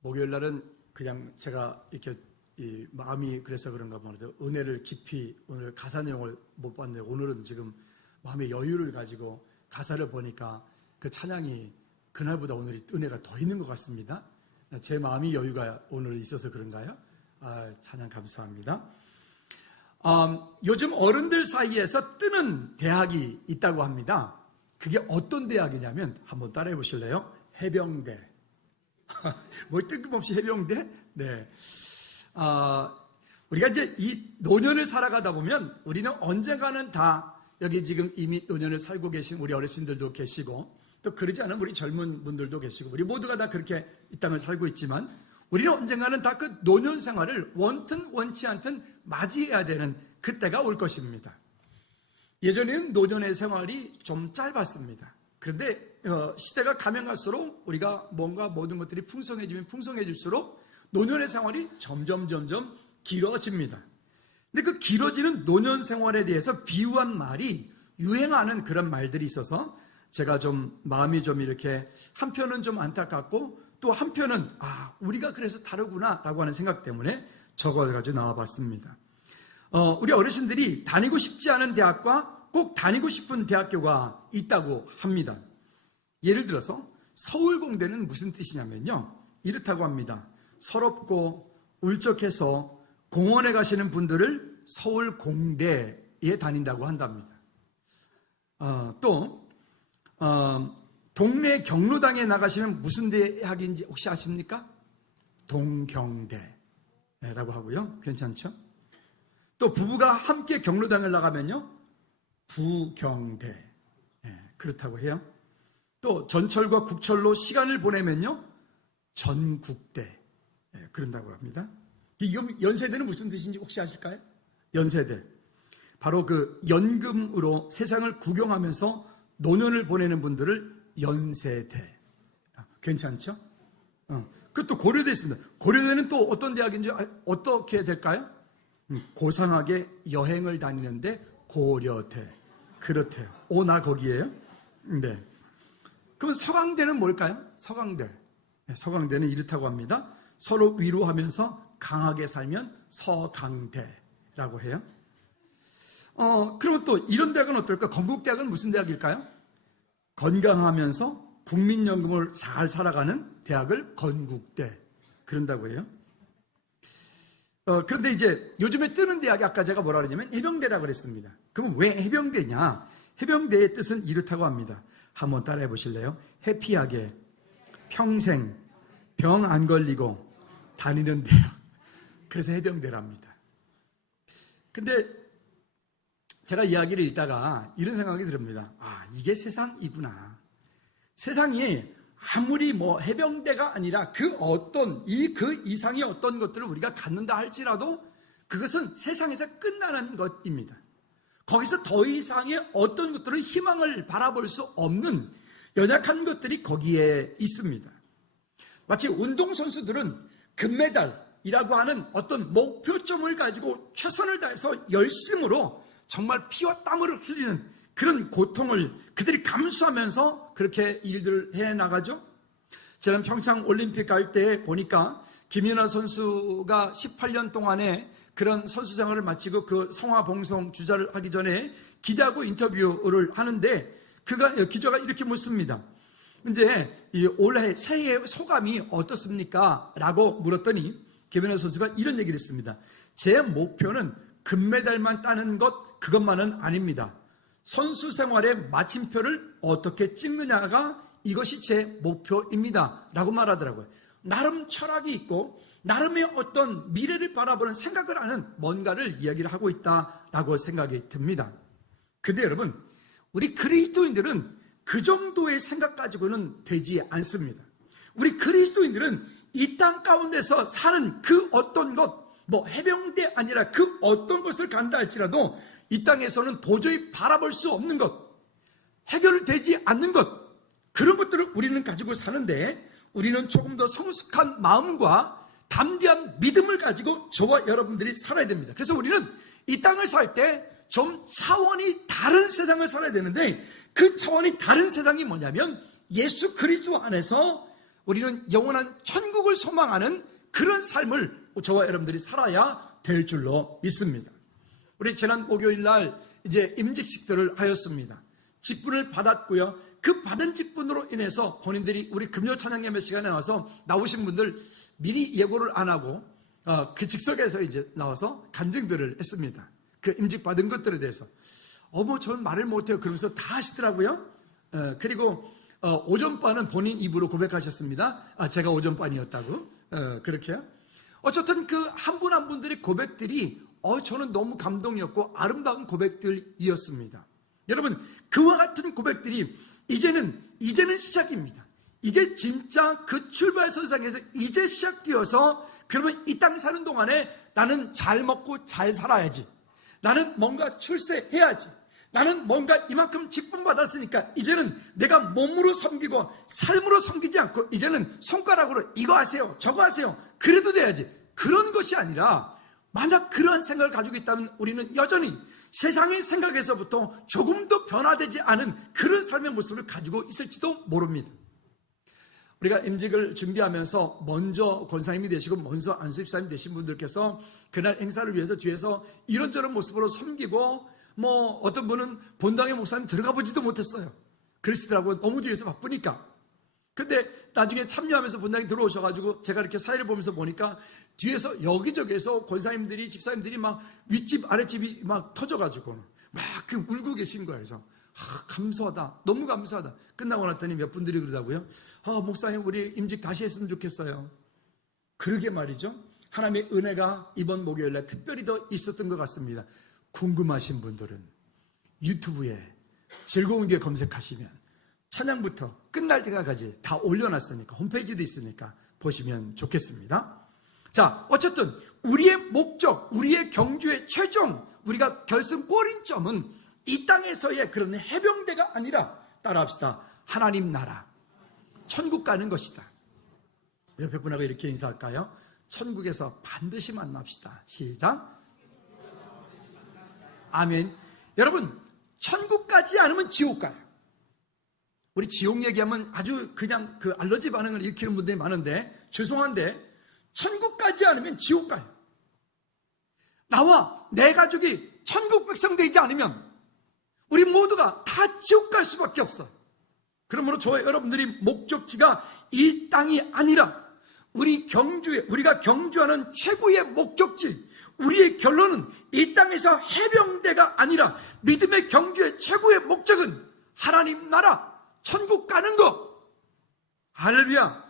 목요일 날은 그냥 제가 이렇게 마음이 그래서 그런가 모르겠어요. 은혜를 깊이 오늘 가사 내용을 못 봤는데 오늘은 지금 마음의 여유를 가지고 가사를 보니까 그 찬양이 그날보다 오늘이 은혜가 더 있는 것 같습니다. 제 마음이 여유가 오늘 있어서 그런가요? 찬양 감사합니다. 요즘 어른들 사이에서 뜨는 대학이 있다고 합니다. 그게 어떤 대학이냐면 한번 따라해 보실래요? 해병대. 뭐 뜬금없이 해병대? 네. 우리가 이제 이 노년을 살아가다 보면 우리는 언젠가는 다 여기 지금 이미 노년을 살고 계신 우리 어르신들도 계시고 또 그러지 않은 우리 젊은 분들도 계시고 우리 모두가 다 그렇게 이 땅을 살고 있지만 우리는 언젠가는 다 그 노년 생활을 원튼 원치 않든 맞이해야 되는 그때가 올 것입니다. 예전에는 노년의 생활이 좀 짧았습니다. 그런데 시대가 가면 갈수록 우리가 뭔가 모든 것들이 풍성해지면 풍성해질수록 노년의 생활이 점점 길어집니다. 근데 그 길어지는 노년 생활에 대해서 비유한 말이 유행하는 그런 말들이 있어서 제가 좀 마음이 좀 이렇게 한편은 좀 안타깝고 또 한편은 우리가 그래서 다르구나 라고 하는 생각 때문에 적어가지고 나와봤습니다. 우리 어르신들이 다니고 싶지 않은 대학과 꼭 다니고 싶은 대학교가 있다고 합니다. 예를 들어서 서울공대는 무슨 뜻이냐면요, 이렇다고 합니다. 서럽고 울적해서 공원에 가시는 분들을 서울공대에 다닌다고 한답니다. 또 동네 경로당에 나가시면 무슨 대학인지 혹시 아십니까? 동경대라고 하고요. 괜찮죠? 또 부부가 함께 경로당을 나가면요, 부경대. 그렇다고 해요. 또 전철과 국철로 시간을 보내면요, 전국대. 그런다고 합니다. 이 연세대는 무슨 뜻인지 혹시 아실까요? 연세대. 바로 그 연금으로 세상을 구경하면서 노년을 보내는 분들을 연세대. 괜찮죠? 그것도 고려대 있습니다. 고려대는 또 어떤 대학인지 어떻게 될까요? 고상하게 여행을 다니는데 고려대. 그렇대요. 나 거기에요? 네. 그럼 서강대는 뭘까요? 서강대. 서강대는 이렇다고 합니다. 서로 위로하면서 강하게 살면 서강대라고 해요. 그리고 또 이런 대학은 어떨까? 건국대학은 무슨 대학일까요? 건강하면서 국민연금을 잘 살아가는 대학을 건국대. 그런다고 해요. 그런데 이제 요즘에 뜨는 대학이 아까 제가 뭐라 그랬냐면 해병대라고 그랬습니다. 그럼 왜 해병대냐? 해병대의 뜻은 이렇다고 합니다. 한번 따라해 보실래요? 해피하게 평생 병 안 걸리고 다니는 대학. 그래서 해병대랍니다. 근데 제가 이야기를 읽다가 이런 생각이 듭니다. 이게 세상이구나. 세상이 아무리 해병대가 아니라 그 이상의 어떤 것들을 우리가 갖는다 할지라도 그것은 세상에서 끝나는 것입니다. 거기서 더 이상의 어떤 것들은 희망을 바라볼 수 없는 연약한 것들이 거기에 있습니다. 마치 운동선수들은 금메달이라고 하는 어떤 목표점을 가지고 최선을 다해서 열심으로 정말 피와 땀을 흘리는 그런 고통을 그들이 감수하면서 그렇게 일들을 해나가죠. 저는 평창 올림픽 갈 때 보니까 김연아 선수가 18년 동안에 그런 선수 생활을 마치고 그 성화봉송 주자를 하기 전에 기자하고 인터뷰를 하는데 기자가 이렇게 묻습니다. 이제 올해 새해 소감이 어떻습니까? 라고 물었더니 김연아 선수가 이런 얘기를 했습니다. 제 목표는 금메달만 따는 그것만은 아닙니다. 선수 생활의 마침표를 어떻게 찍느냐가 이것이 제 목표입니다. 라고 말하더라고요. 나름 철학이 있고 나름의 어떤 미래를 바라보는 생각을 하는 뭔가를 이야기를 하고 있다라고 생각이 듭니다. 근데 여러분, 우리 그리스도인들은 그 정도의 생각 가지고는 되지 않습니다. 우리 그리스도인들은 이 땅 가운데서 사는 그 어떤 것, 해병대 아니라 그 어떤 것을 간다 할지라도 이 땅에서는 도저히 바라볼 수 없는 것, 해결되지 않는 것, 그런 것들을 우리는 가지고 사는데 우리는 조금 더 성숙한 마음과 담대한 믿음을 가지고 저와 여러분들이 살아야 됩니다. 그래서 우리는 이 땅을 살 때 좀 차원이 다른 세상을 살아야 되는데 그 차원이 다른 세상이 뭐냐면 예수 그리스도 안에서 우리는 영원한 천국을 소망하는 그런 삶을 저와 여러분들이 살아야 될 줄로 믿습니다. 우리 지난 목요일 날 이제 임직식들을 하였습니다. 직분을 받았고요. 그 받은 직분으로 인해서 본인들이 우리 금요 찬양 예배 시간에 나와서 나오신 분들 미리 예고를 안 하고 그 즉석에서 이제 나와서 간증들을 했습니다. 그 임직 받은 것들에 대해서. 저는 말을 못해요. 그러면서 다 하시더라고요. 그리고 오전반은 본인 입으로 고백하셨습니다. 제가 오전반이었다고. 그렇게요. 어쨌든 그 한 분 한 분들의 고백들이 저는 너무 감동이었고 아름다운 고백들이었습니다. 여러분, 그와 같은 고백들이 이제는 시작입니다. 이게 진짜 그 출발선상에서 이제 시작되어서 그러면 이 땅 사는 동안에 나는 잘 먹고 잘 살아야지. 나는 뭔가 출세해야지. 나는 뭔가 이만큼 직분 받았으니까 이제는 내가 몸으로 섬기고 삶으로 섬기지 않고 이제는 손가락으로 이거 하세요, 저거 하세요. 그래도 돼야지. 그런 것이 아니라 만약 그러한 생각을 가지고 있다면 우리는 여전히 세상의 생각에서부터 조금도 변화되지 않은 그런 삶의 모습을 가지고 있을지도 모릅니다. 우리가 임직을 준비하면서 먼저 권사님이 되시고 먼저 안수집사님이 되신 분들께서 그날 행사를 위해서 뒤에서 이런저런 모습으로 섬기고 어떤 분은 본당의 목사님 들어가 보지도 못했어요. 그러시더라고요. 너무 뒤에서 바쁘니까. 근데 나중에 참여하면서 본당에 들어오셔가지고 제가 이렇게 사회를 보면서 보니까 뒤에서 여기저기에서 권사님들이 집사님들이 막 윗집 아랫집이 막 터져가지고 막 울고 계신 거예요. 그래서 감사하다. 너무 감사하다. 끝나고 났더니 몇 분들이 그러더라고요. 목사님 우리 임직 다시 했으면 좋겠어요. 그러게 말이죠. 하나님의 은혜가 이번 목요일에 특별히 더 있었던 것 같습니다. 궁금하신 분들은 유튜브에 즐거운 게 검색하시면 찬양부터 끝날 때까지 다 올려놨으니까 홈페이지도 있으니까 보시면 좋겠습니다. 자, 어쨌든 우리의 목적, 우리의 경주의 최종, 우리가 결승 꼬린점은 이 땅에서의 그런 해병대가 아니라 따라합시다. 하나님 나라, 천국 가는 것이다. 옆에 분하고 이렇게 인사할까요? 천국에서 반드시 만납시다. 시작. 아멘. 여러분, 천국 가지 않으면 지옥 가요. 우리 지옥 얘기하면 아주 그냥 그 알러지 반응을 일으키는 분들이 많은데 죄송한데 천국 가지 않으면 지옥 가요. 나와 내 가족이 천국 백성 되지 않으면 우리 모두가 다 지옥 갈 수밖에 없어요. 그러므로 저와 여러분들이 목적지가 이 땅이 아니라 우리가 경주하는 최고의 목적지, 우리의 결론은 이 땅에서 해병대가 아니라 믿음의 경주의 최고의 목적은 하나님 나라, 천국 가는 거. 할렐루야.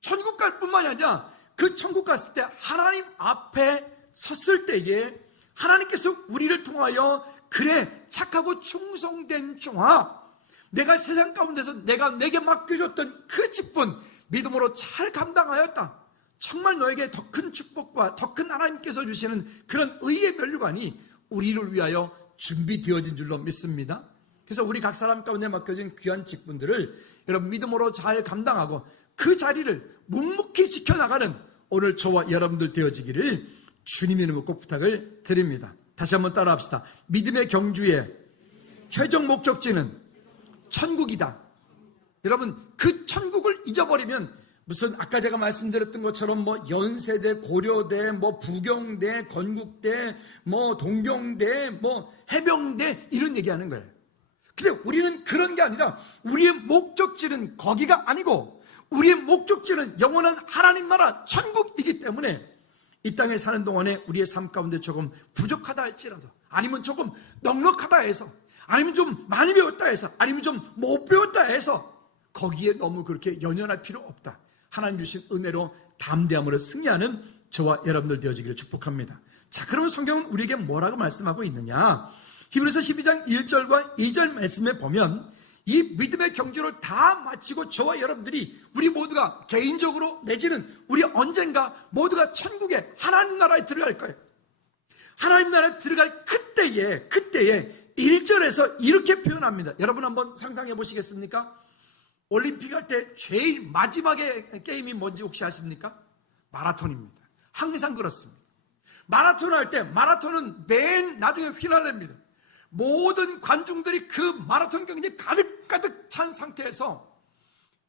천국 갈 뿐만이 아니라 그 천국 갔을 때 하나님 앞에 섰을 때에 하나님께서 우리를 통하여 그래 착하고 충성된 종아, 내가 세상 가운데서 내게 맡겨줬던 그 직분 믿음으로 잘 감당하였다. 정말 너에게 더 큰 축복과 더 큰 하나님께서 주시는 그런 의의 면류관이 우리를 위하여 준비되어진 줄로 믿습니다. 그래서 우리 각 사람 가운데 맡겨진 귀한 직분들을 여러분 믿음으로 잘 감당하고 그 자리를 묵묵히 지켜나가는 오늘 저와 여러분들 되어지기를 주님의 이름으로 꼭 부탁을 드립니다. 다시 한번 따라합시다. 믿음의 경주의 최종 목적지는 천국이다. 여러분, 그 천국을 잊어버리면 무슨 아까 제가 말씀드렸던 것처럼 연세대, 고려대, 부경대, 건국대, 동경대, 해병대 이런 얘기하는 거예요. 근데 우리는 그런 게 아니라 우리의 목적지는 거기가 아니고 우리의 목적지는 영원한 하나님 나라 천국이기 때문에 이 땅에 사는 동안에 우리의 삶 가운데 조금 부족하다 할지라도, 아니면 조금 넉넉하다 해서, 아니면 좀 많이 배웠다 해서, 아니면 좀 못 배웠다 해서 거기에 너무 그렇게 연연할 필요 없다. 하나님 주신 은혜로 담대함으로 승리하는 저와 여러분들 되어지기를 축복합니다. 자, 그러면 성경은 우리에게 뭐라고 말씀하고 있느냐? 히브리서 12장 1절과 2절 말씀에 보면 이 믿음의 경주를 다 마치고 저와 여러분들이 우리 모두가 개인적으로 내지는 우리 언젠가 모두가 천국에 하나님 나라에 들어갈 거예요. 하나님 나라에 들어갈 그때에 1절에서 이렇게 표현합니다. 여러분 한번 상상해 보시겠습니까? 올림픽 할 때 제일 마지막에 게임이 뭔지 혹시 아십니까? 마라톤입니다. 항상 그렇습니다. 마라톤 할 때 마라톤은 맨 나중에 휘날립니다. 모든 관중들이 그 마라톤 경기에 가득 찬 상태에서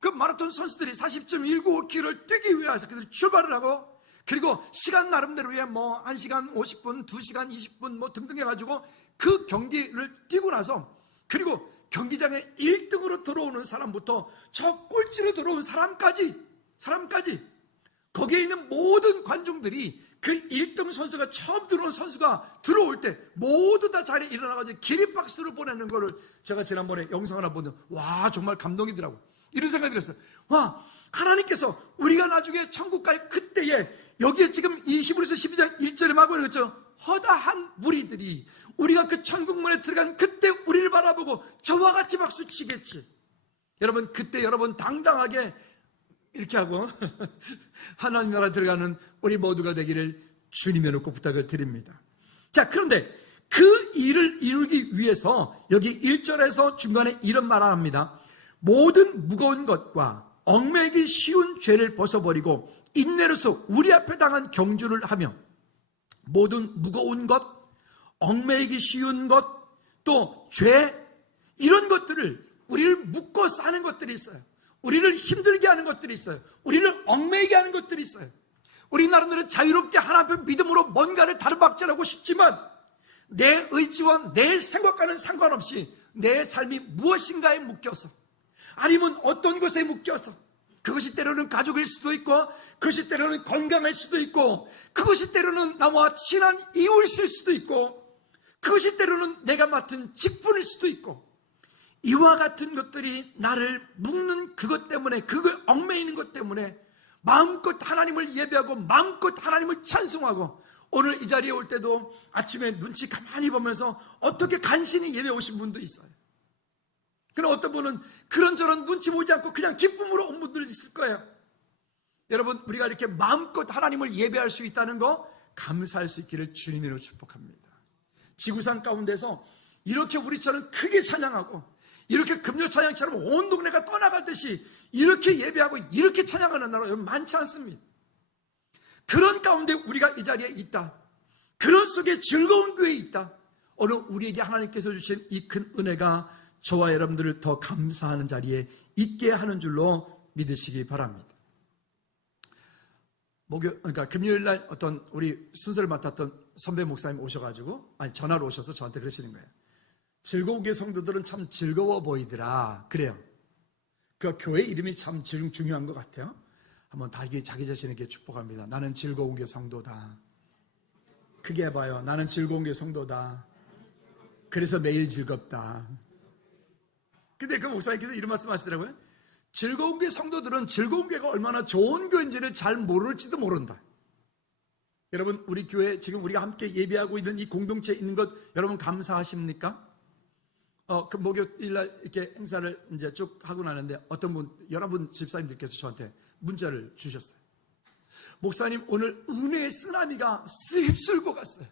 그 마라톤 선수들이 40.195km를 뛰기 위해서 그들이 출발을 하고, 그리고 시간 나름대로의 1시간 50분, 2시간 20분 등등 해가지고 그 경기를 뛰고 나서, 그리고 경기장에 1등으로 들어오는 사람부터 저 꼴찌로 들어온 사람까지 거기에 있는 모든 관중들이 그 1등 선수가 처음 들어온 선수가 들어올 때 모두 다 자리에 일어나가지고 기립박수를 보내는 거를 제가 지난번에 영상 하나 보는데, 와, 정말 감동이더라고요. 이런 생각이 들었어요. 와, 하나님께서 우리가 나중에 천국 갈 그때에, 여기에 지금 이 히브리서 12장 1절에 말하고 있죠. 허다한 무리들이 우리가 그 천국문에 들어간 그때 우리를 바라보고 저와 같이 박수 치겠지. 여러분, 그때 여러분 당당하게 이렇게 하고 하나님 나라 들어가는 우리 모두가 되기를 주님의 놓고 부탁을 드립니다. 자, 그런데 그 일을 이루기 위해서 여기 1절에서 중간에 이런 말을 합니다. 모든 무거운 것과 얽매이기 쉬운 죄를 벗어버리고 인내로서 우리 앞에 당한 경주를 하며, 모든 무거운 것, 얽매이기 쉬운 것, 또 죄, 이런 것들을, 우리를 묶어 싸는 것들이 있어요. 우리를 힘들게 하는 것들이 있어요. 우리를 얽매이게 하는 것들이 있어요. 우리 나름대로 자유롭게 하나님의 믿음으로 뭔가를 다루박질하고 싶지만 내 의지와 내 생각과는 상관없이 내 삶이 무엇인가에 묶여서, 아니면 어떤 것에 묶여서, 그것이 때로는 가족일 수도 있고, 그것이 때로는 건강일 수도 있고, 그것이 때로는 나와 친한 이웃일 수도 있고, 그것이 때로는 내가 맡은 직분일 수도 있고, 이와 같은 것들이 나를 묶는 그것 때문에, 그걸 얽매이는 것 때문에 마음껏 하나님을 예배하고 마음껏 하나님을 찬송하고, 오늘 이 자리에 올 때도 아침에 눈치 가만히 보면서 어떻게 간신히 예배 오신 분도 있어요. 그러나 어떤 분은 그런저런 눈치 보지 않고 그냥 기쁨으로 온 분들이 있을 거예요. 여러분, 우리가 이렇게 마음껏 하나님을 예배할 수 있다는 거 감사할 수 있기를 주님으로 축복합니다. 지구상 가운데서 이렇게 우리처럼 크게 찬양하고, 이렇게 금요 찬양처럼 온 동네가 떠나갈 듯이 이렇게 예배하고 이렇게 찬양하는 나라가 많지 않습니다. 그런 가운데 우리가 이 자리에 있다. 그런 속에 즐거운 교회에 있다. 오늘 우리에게 하나님께서 주신 이 큰 은혜가 저와 여러분들을 더 감사하는 자리에 있게 하는 줄로 믿으시기 바랍니다. 그러니까 금요일 날 어떤 우리 순서를 맡았던 선배 목사님 오셔가지고, 전화로 오셔서 저한테 그러시는 거예요. 즐거운 교회 성도들은 참 즐거워 보이더라. 그래요. 그 교회 이름이 참 중요한 것 같아요. 한번 다 자기 자신에게 축복합니다. 나는 즐거운 교회 성도다. 크게 해봐요. 나는 즐거운 교회 성도다. 그래서 매일 즐겁다. 근데 그 목사님께서 이런 말씀 하시더라고요. 즐거운 교회 성도들은 즐거운 교회가 얼마나 좋은 교회인지를 잘 모를지도 모른다. 여러분, 우리 교회 지금 우리가 함께 예배하고 있는 이 공동체에 있는 것 여러분 감사하십니까? 그 목요일날 이렇게 행사를 이제 쭉 하고 나는데 어떤 분, 여러분 집사님들께서 저한테 문자를 주셨어요. 목사님, 오늘 은혜의 쓰나미가 휩쓸고 갔어요.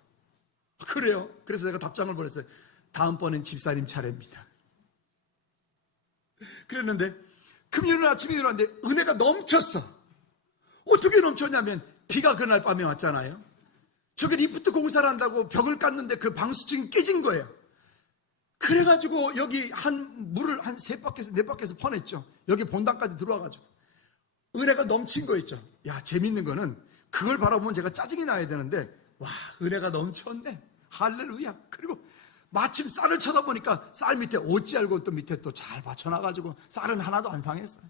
그래요. 그래서 제가 답장을 보냈어요. 다음번엔 집사님 차례입니다. 그랬는데 금요일 아침에 일어났는데 은혜가 넘쳤어. 어떻게 넘쳤냐면 비가 그날 밤에 왔잖아요. 저기 리프트 공사를 한다고 벽을 깠는데 그 방수층이 깨진 거예요. 그래가지고 여기 물을 한 3바퀴에서 4바퀴에서 퍼냈죠. 여기 본당까지 들어와가지고 은혜가 넘친 거 있죠. 야, 재밌는 거는 그걸 바라보면 제가 짜증이 나야 되는데, 와, 은혜가 넘쳤네. 할렐루야. 그리고 마침 쌀을 쳐다보니까 쌀 밑에 어찌 알고 또 밑에 또 잘 받쳐놔가지고 쌀은 하나도 안 상했어요.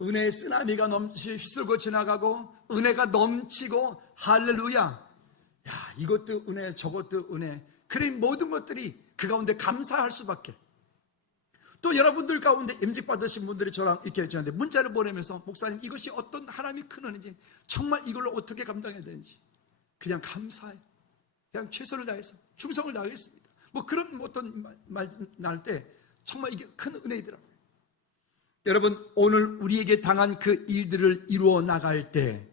은혜의 쓰나미가 휩쓸고 지나가고 은혜가 넘치고, 할렐루야. 야, 이것도 은혜, 저것도 은혜. 그래, 모든 것들이 그 가운데 감사할 수밖에. 또 여러분들 가운데 임직 받으신 분들이 저랑 이렇게 저한테 문자를 보내면서, 목사님, 이것이 어떤 하나님의 큰 은혜인지, 정말 이걸로 어떻게 감당해야 되는지 그냥 감사해. 그냥 최선을 다해서 충성을 다하겠습니다. 뭐 그런 어떤 말 나올 때 정말 이게 큰 은혜이더라고요. 여러분, 오늘 우리에게 당한 그 일들을 이루어 나갈 때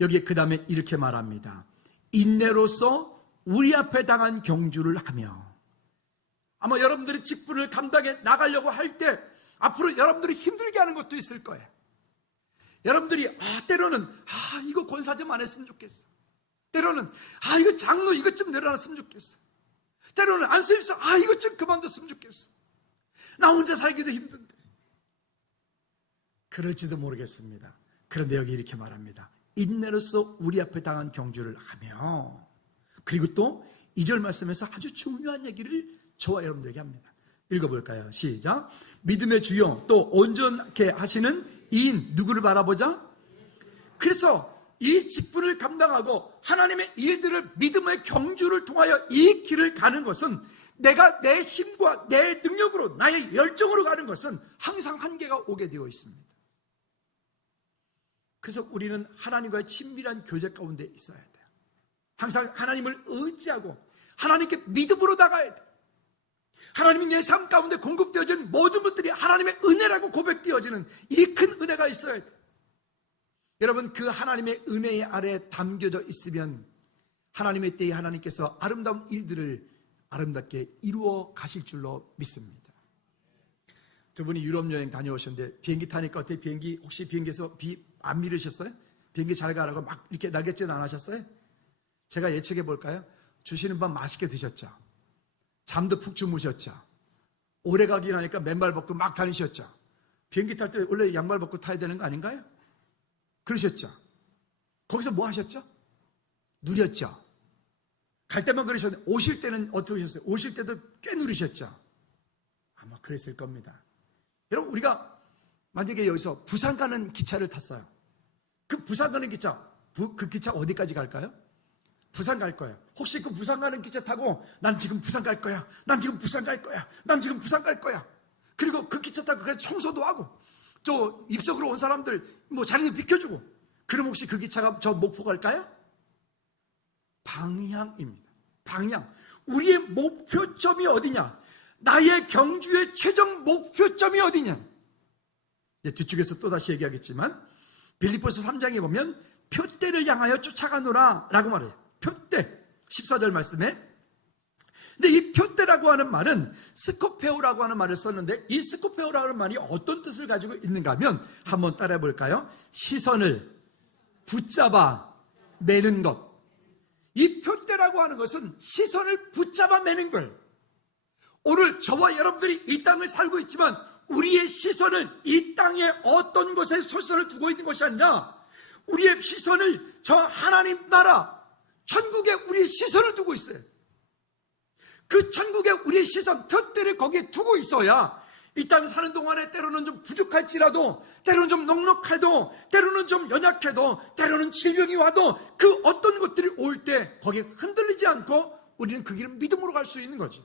여기에 그 다음에 이렇게 말합니다. 인내로서 우리 앞에 당한 경주를 하며. 아마 여러분들이 직분을 감당해 나가려고 할 때 앞으로 여러분들이 힘들게 하는 것도 있을 거예요. 여러분들이 때로는 이거 권사 좀 안 했으면 좋겠어. 때로는 이거 장로 이것 좀 내려놨으면 좋겠어. 때로는 안수입사 이것 좀 그만뒀으면 좋겠어. 나 혼자 살기도 힘든데. 그럴지도 모르겠습니다. 그런데 여기 이렇게 말합니다. 인내로서 우리 앞에 당한 경주를 하며, 그리고 또 2절 말씀에서 아주 중요한 얘기를 저와 여러분들에게 합니다. 읽어볼까요? 시작. 믿음의 주요 또 온전케 하시는 이인 누구를 바라보자? 그래서 이 직분을 감당하고 하나님의 일들을 믿음의 경주를 통하여 이 길을 가는 것은 내가 내 힘과 내 능력으로 나의 열정으로 가는 것은 항상 한계가 오게 되어 있습니다. 그래서 우리는 하나님과의 친밀한 교제 가운데 있어야 돼요. 항상 하나님을 의지하고 하나님께 믿음으로 나가야 돼요. 하나님이 내 삶 가운데 공급되어지는 모든 것들이 하나님의 은혜라고 고백되어지는 이 큰 은혜가 있어야 돼요. 여러분, 그 하나님의 은혜의 아래에 담겨져 있으면 하나님의 때에 하나님께서 아름다운 일들을 아름답게 이루어 가실 줄로 믿습니다. 두 분이 유럽 여행 다녀오셨는데 비행기 타니까 어떻게 혹시 비행기에서 비 안 미르셨어요? 비행기 잘 가라고 막 이렇게 날갯짓 안 하셨어요? 제가 예측해 볼까요? 주시는 밥 맛있게 드셨죠? 잠도 푹 주무셨죠? 오래 가긴 하니까 맨발 벗고 막 다니셨죠? 비행기 탈 때 원래 양말 벗고 타야 되는 거 아닌가요? 그러셨죠? 거기서 뭐 하셨죠? 누렸죠? 갈 때만 그러셨는데 오실 때는 어떻게 하셨어요? 오실 때도 꽤 누리셨죠? 아마 그랬을 겁니다. 여러분, 우리가 만약에 여기서 부산 가는 기차를 탔어요. 그 부산 가는 기차, 그 기차 어디까지 갈까요? 부산 갈 거예요. 혹시 그 부산 가는 기차 타고 난 지금 부산 갈 거야. 난 지금 부산 갈 거야. 난 지금 부산 갈 거야. 그리고 그 기차 타고 그래서 청소도 하고 저 입석으로 온 사람들 뭐 자리를 비켜주고, 그럼 혹시 그 기차가 저 목포 갈까요? 방향입니다. 방향. 우리의 목표점이 어디냐? 나의 경주의 최종 목표점이 어디냐? 이제 뒤쪽에서 또다시 얘기하겠지만 빌립보서 3장에 보면 표대를 향하여 쫓아가노라 라고 말해요. 표대. 14절 말씀에. 근데 이 표대라고 하는 말은 스코페오라고 하는 말을 썼는데, 이 스코페오라고 하는 말이 어떤 뜻을 가지고 있는가 하면 한번 따라해 볼까요? 시선을 붙잡아 매는 것. 이 표대라고 하는 것은 시선을 붙잡아 매는 거예요. 오늘 저와 여러분들이 이 땅을 살고 있지만 우리의 시선을 이 땅에 어떤 곳에 시선을 두고 있는 것이 아니라 우리의 시선을 저 하나님 나라 천국에 우리의 시선을 두고 있어요. 그 천국에 우리의 시선 표대를 거기에 두고 있어야 이 땅 사는 동안에 때로는 좀 부족할지라도, 때로는 좀 넉넉해도, 때로는 좀 연약해도, 때로는 질병이 와도 그 어떤 것들이 올 때 거기에 흔들리지 않고 우리는 그 길을 믿음으로 갈 수 있는 거지.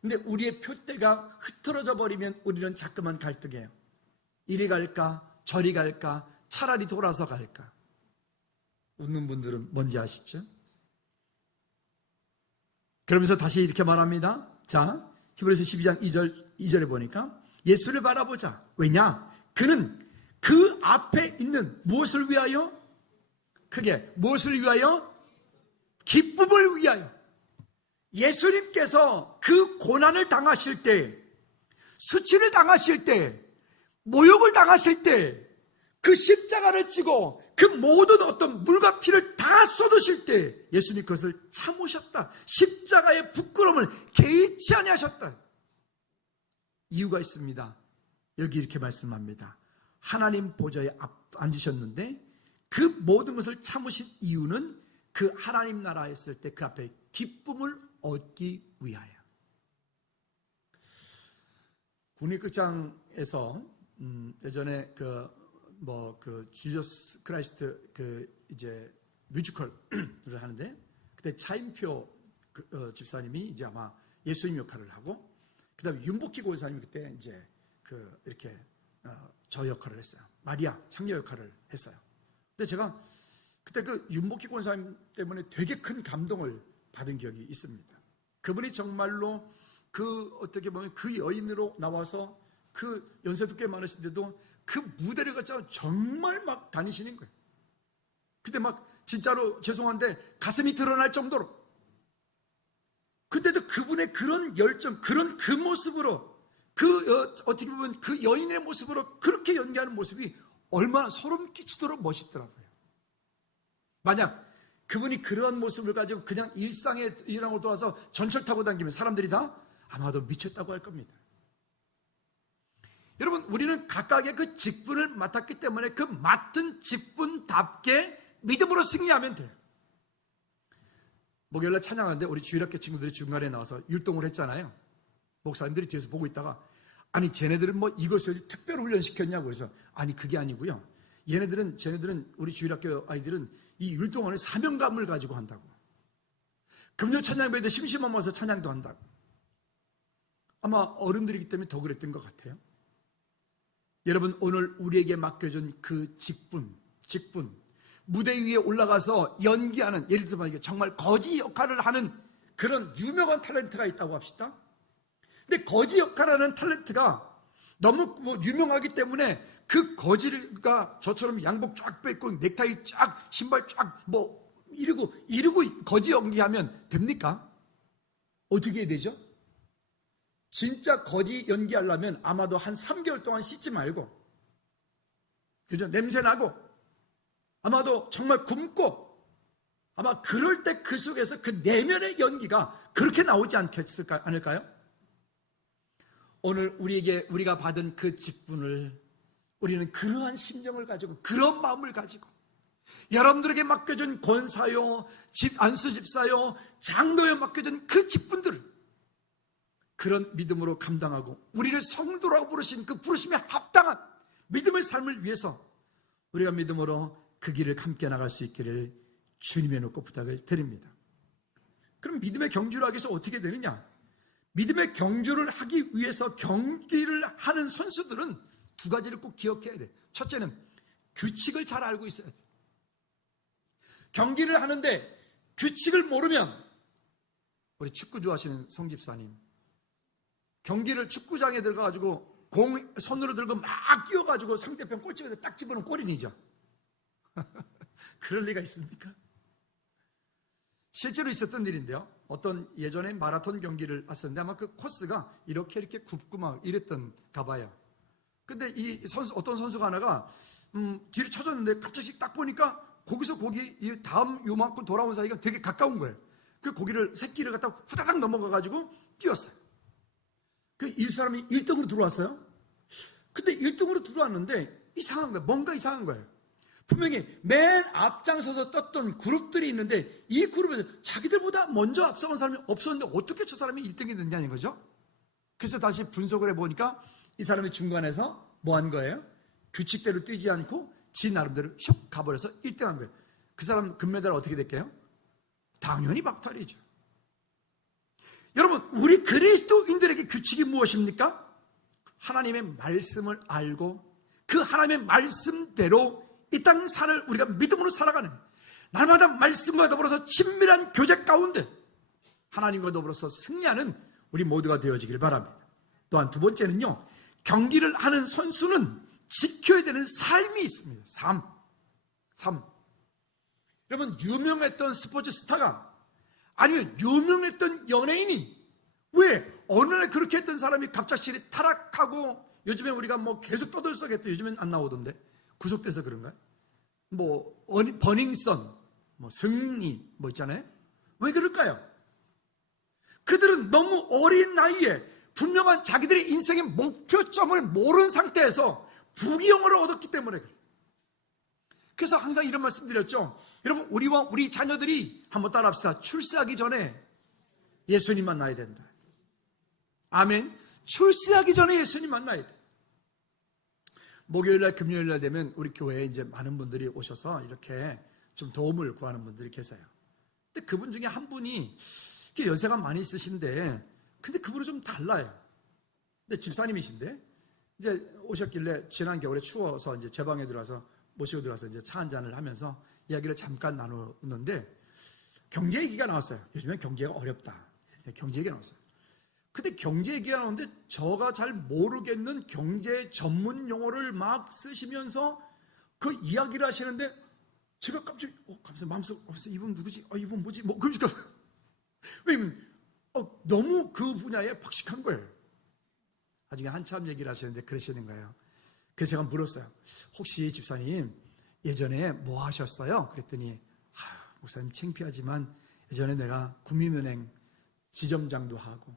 근데 우리의 표대가 흐트러져 버리면 우리는 자꾸만 갈등해요. 이리 갈까 저리 갈까 차라리 돌아서 갈까. 웃는 분들은 뭔지 아시죠? 그러면서 다시 이렇게 말합니다. 자, 히브리서 12장 2절에 보니까 예수를 바라보자. 왜냐? 그는 그 앞에 있는 무엇을 위하여? 크게 무엇을 위하여? 기쁨을 위하여. 예수님께서 그 고난을 당하실 때, 수치를 당하실 때, 모욕을 당하실 때, 그 십자가를 지고 그 모든 어떤 물과 피를 다 쏟으실 때 예수님 그것을 참으셨다. 십자가의 부끄러움을 개의치 아니하셨다. 이유가 있습니다. 여기 이렇게 말씀합니다. 하나님 보좌에 앉으셨는데 그 모든 것을 참으신 이유는 그 하나님 나라에 있을 때 그 앞에 기쁨을 얻기 위하여. 국립극장에서 예전에 지저스 크라이스트 이제 뮤지컬을 하는데, 그때 차인표 집사님이 이제 아마 예수님 역할을 하고, 그다음에 윤복희 권사님이 그때 이제 이렇게 저 역할을 했어요. 마리아 창녀 역할을 했어요. 근데 제가 그때 그 윤복희 권사님 때문에 되게 큰 감동을 받은 기억이 있습니다. 그분이 정말로 어떻게 보면 그 여인으로 나와서 그 연세도 꽤 많으신데도 그 무대를 갖자고 정말 막 다니시는 거예요. 그때 막 진짜로 죄송한데 가슴이 드러날 정도로. 그때도 그분의 그런 열정, 그 모습으로, 어떻게 보면 그 여인의 모습으로 그렇게 연기하는 모습이 얼마나 소름 끼치도록 멋있더라고요. 만약 그분이 그런 모습을 가지고 그냥 일상으로 돌아서 전철 타고 다니면 사람들이 다 아마도 미쳤다고 할 겁니다. 여러분, 우리는 각각의 그 직분을 맡았기 때문에 그 맡은 직분답게 믿음으로 승리하면 돼요. 목요일날 찬양하는데 우리 주일학교 친구들이 중간에 나와서 율동을 했잖아요. 목사님들이 뒤에서 보고 있다가 아니 쟤네들은 뭐 이것을 특별 훈련시켰냐고 그래서 아니 그게 아니고요. 쟤네들은 우리 주일학교 아이들은 이 율동하는 사명감을 가지고 한다고. 금요 찬양배에도 심심한 와서 찬양도 한다고. 아마 어른들이기 때문에 더 그랬던 것 같아요. 여러분, 오늘 우리에게 맡겨준 그 직분, 무대 위에 올라가서 연기하는, 예를 들면 정말 거지 역할을 하는 그런 유명한 탤런트가 있다고 합시다. 근데 거지 역할을 하는 탤런트가 너무 유명하기 때문에 그 거지가 저처럼 양복 쫙 뺏고 넥타이 쫙 신발 쫙 이러고 거지 연기하면 됩니까? 어떻게 해야 되죠? 진짜 거지 연기하려면 아마도 한 3개월 동안 씻지 말고, 그죠? 냄새나고, 아마도 정말 굶고, 아마 그럴 때 그 속에서 그 내면의 연기가 그렇게 나오지 않을까요? 오늘 우리가 받은 그 직분을 우리는 그러한 심정을 가지고, 그런 마음을 가지고, 여러분들에게 맡겨준 권사요, 안수 집사요, 장로에 맡겨준 그 직분들을 그런 믿음으로 감당하고 우리를 성도라고 부르신 그 부르심에 합당한 믿음의 삶을 위해서 우리가 믿음으로 그 길을 함께 나갈 수 있기를 주님의 놓고 부탁을 드립니다. 그럼 믿음의 경주를 하기 위해서 어떻게 되느냐? 믿음의 경주를 하기 위해서 경기를 하는 선수들은 두 가지를 꼭 기억해야 돼. 첫째는 규칙을 잘 알고 있어야 돼. 경기를 하는데 규칙을 모르면, 우리 축구 좋아하시는 송 집사님, 경기를 축구장에 들어가가지고 공 손으로 들고 막 끼워가지고 상대편 골집에서 딱 집어넣은 골인이죠. 그럴 리가 있습니까? 실제로 있었던 일인데요. 어떤 예전에 마라톤 경기를 했었는데 아마 그 코스가 이렇게 굽고 막 이랬던가 봐요. 근데 어떤 선수가 하나가 뒤를 쳐줬는데 갑자기 딱 보니까 거기서 이 다음 요만큼 돌아온 사이가 되게 가까운 거예요. 그 새끼를 갖다 후다닥 넘어가가지고 뛰었어요. 이 사람이 1등으로 들어왔어요. 근데 1등으로 들어왔는데 이상한 거예요. 뭔가 이상한 거예요. 분명히 맨 앞장서서 떴던 그룹들이 있는데 이 그룹에서 자기들보다 먼저 앞서간 사람이 없었는데 어떻게 저 사람이 1등이 됐냐는 거죠. 그래서 다시 분석을 해보니까 이 사람이 중간에서 뭐 한 거예요? 규칙대로 뛰지 않고 지 나름대로 슉 가버려서 1등한 거예요. 그 사람 금메달 어떻게 됐게요? 당연히 박탈이죠. 여러분, 우리 그리스도인들에게 규칙이 무엇입니까? 하나님의 말씀을 알고 그 하나님의 말씀대로 이 땅 산을 우리가 믿음으로 살아가는, 날마다 말씀과 더불어서 친밀한 교제 가운데 하나님과 더불어서 승리하는 우리 모두가 되어지길 바랍니다. 또한 두 번째는요, 경기를 하는 선수는 지켜야 되는 삶이 있습니다. 삶. 여러분, 유명했던 스포츠 스타가 아니면 유명했던 연예인이 왜 어느 날 그렇게 했던 사람이 갑자기 타락하고, 요즘에 우리가 계속 떠들썩했던, 요즘엔 안 나오던데 구속돼서 그런가요? 버닝썬, 승리 있잖아요. 왜 그럴까요? 그들은 너무 어린 나이에 분명한 자기들의 인생의 목표점을 모르는 상태에서 부귀영화를 얻었기 때문에 그래요. 그래서 항상 이런 말씀 드렸죠. 여러분, 우리와 우리 자녀들이 한번 따라합시다. 출세하기 전에 예수님 만나야 된다. 아멘. 출세하기 전에 예수님 만나야 돼. 목요일날, 금요일날 되면 우리 교회에 이제 많은 분들이 오셔서 이렇게 좀 도움을 구하는 분들이 계세요. 근데 그분 중에 한 분이 연세가 많이 있으신데, 근데 그분은 좀 달라요. 근데 집사님이신데, 이제 오셨길래 지난 겨울에 추워서 이제 제 방에 들어와서 모시고 들어와서 이제 차 한잔을 하면서 이야기를 잠깐 나누는데, 경제 얘기가 나왔어요. 요즘엔 경제가 어렵다. 경제 얘기가 나왔어요. 근데 경제 얘기가 나오는데 저가 잘 모르겠는 경제 전문 용어를 막 쓰시면서 그 이야기를 하시는데 제가 갑자기 마음속 이분 누구지? 이분 뭐지? 그러니까 왜냐면 너무 그 분야에 박식한 거예요. 나중에 한참 얘기를 하시는데 그러시는 거예요. 그래서 제가 물었어요. 혹시 집사님 예전에 뭐 하셨어요? 그랬더니 목사님 창피하지만 예전에 내가 국민은행 지점장도 하고,